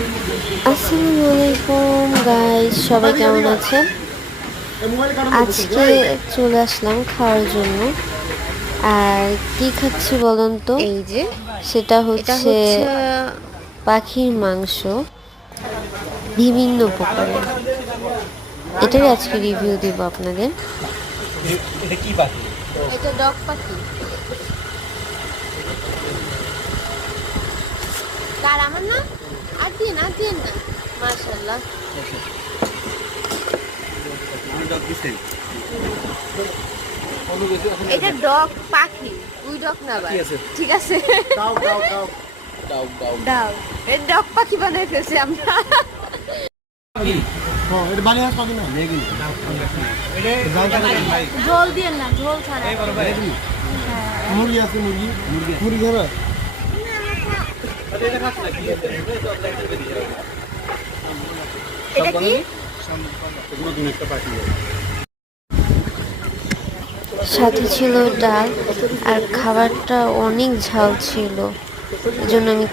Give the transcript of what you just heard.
আসসালামু আলাইকুম গাইস, সবাই কেমন আছেন? আজকে চলে আসলাম খাওয়ার জন্য। আর কি খাচ্ছি বলুন তো? এই যে সেটা এটা হচ্ছে হচ্ছে পাখির মাংস বিভিন্ন প্রকারের। এটারই আজকে রিভিউ দিব আপনাদের। এটা কি পাখি? এটা ডগ পাখি। কার আমার না? আর দিন না। মাশাআল্লাহ। এটা ডগ পাখি, উই ডগ না ভাই। ঠিক আছে। ডাউ। এটা ডগ পাখি বানাই ফেলছি আমরা। ঝোল দিয়ে না, ঝোল ছাড়া। মুরগি আছে, মুরগি খাবে? এটা কি? সাথে ছিল ডাল, আর খাবারটা অনেক ঝাল ছিল, এজন্য আমি